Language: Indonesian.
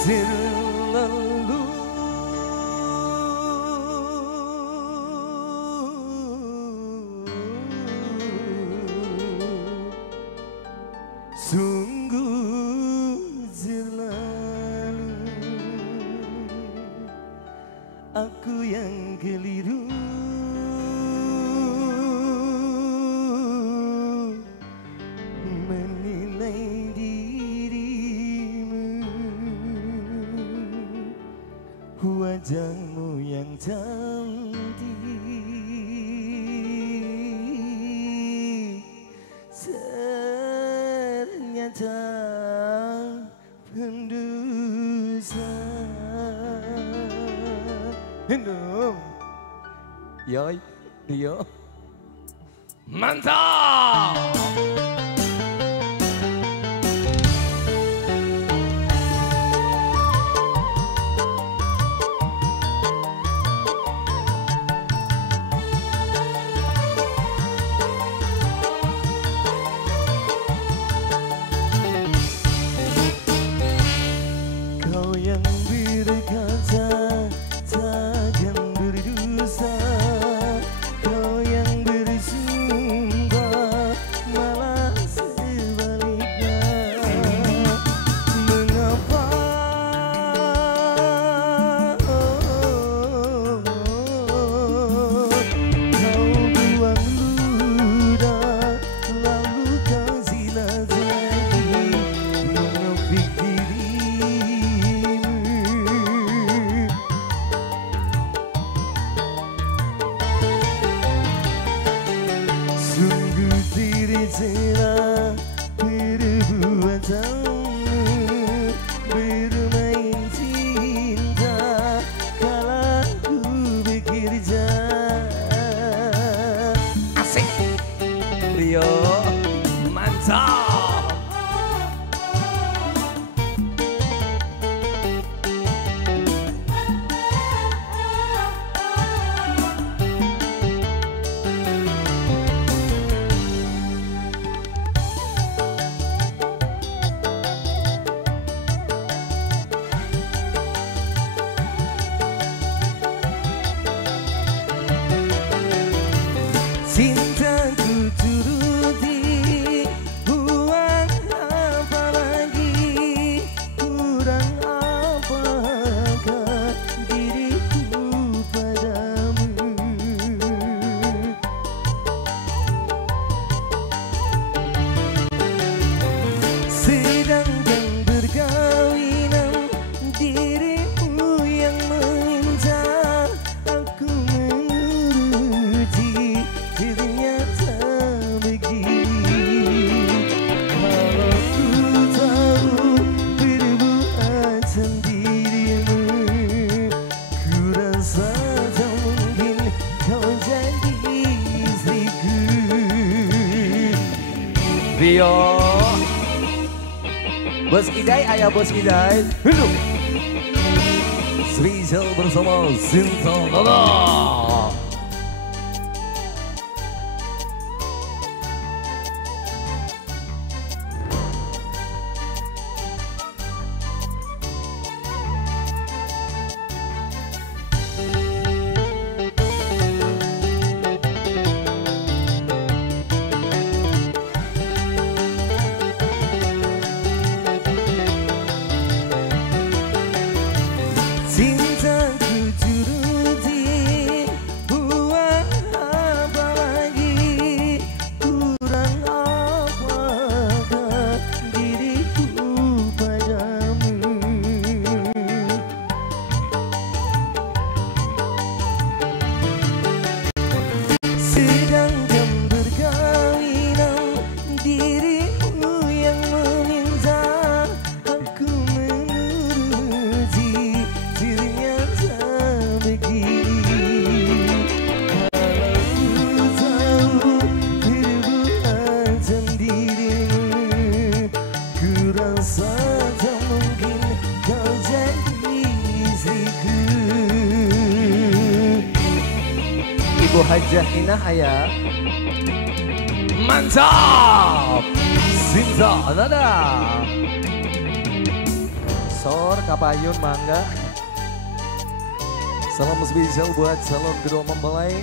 selalu sungguh selalu aku yang keliru menilai dirimu, wajahmu yang cantik ternyata pendusta. Hendung yoi Rio mantap. Kau yang berkata takkan berdosa, kau yang bersumpah malah sebaliknya. Mengapa kau buang ludah lalu kau silat lagi mengapik sungguh tidak salah perbuatanmu bermain cinta kala ku bekerja. Asik Rio mantap. Cintaku turuti, buang apa lagi, kurang apakah diriku padamu. Sedangkan berkawinan dirimu yang meminta aku menuruti. Ternyata begini, kalau ku tahu perbuatan dirimu, ku rasa tak mungkin kau jadi istriku. Rio Bos Idai, ayah Bos Idai. Hello spesial bersama Sinta Lala. Cintaku turuti, buang apa lagi, kurang apakah diriku padamu. Sedangkan berkawinan dirimu yang meminta aku menuruti. Ternyata begini, kalau ku tahu perbuatan dirimu, ku rasa tak mungkin kau jadi istriku. Ibu Hajah Inah ayah mantap. Sinta Lala sponsor Kapayun mangga. Salam spesial buat salon kedua mempelai